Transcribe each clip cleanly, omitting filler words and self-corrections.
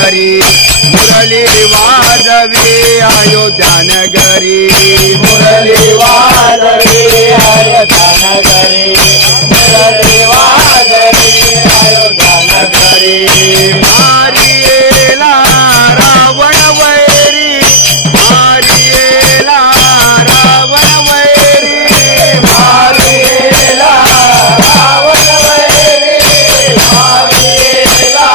नगरी मुरली वाजवी अयोध्या नगरी मुरली वाजवी अयोध्या नगरी मुरली वाजवी अयोध्या नगरी मारियेला रावण वैरी मारियेला रावण वैरी मारियेला रावण वैरी मारियेला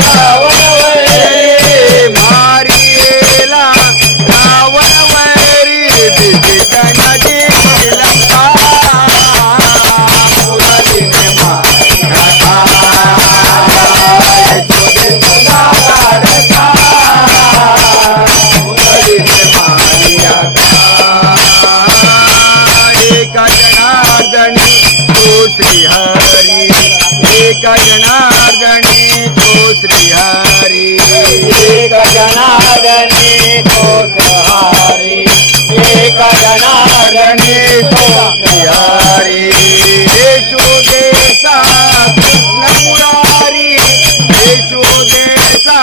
रावण वैरी मारियेला रावण वैरी विजित नदी लंका मुरलीने मारिया मुरलीने मारिया एका जनार्दनी तो श्रीहरी एका जनार्दनी तो श्रीहरी एका जनार्दनी तो श्रीहरी एका जनार्दनी तो श्रीहरी यशोदेचा कृष्ण मुरारी यशोदेचा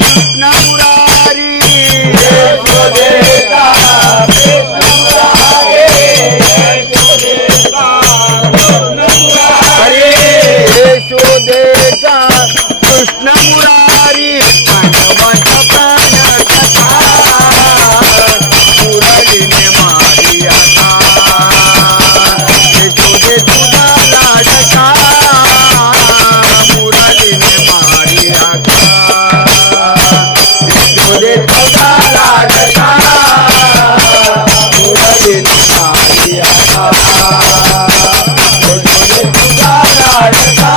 कृष्ण मुरारी यशोदेचा कृष्ण मुरारी यशोदेचा कृष्ण मुरारी यशोदेचा कृष्ण मुरारी मानवाचा प्राण कथा मुरलीने मारिया यशोदे तुझा लाडका मुरलीने मारिया यशोदे तुझा लाडका मुरलीने मारिया यशोदे तुझा लाडका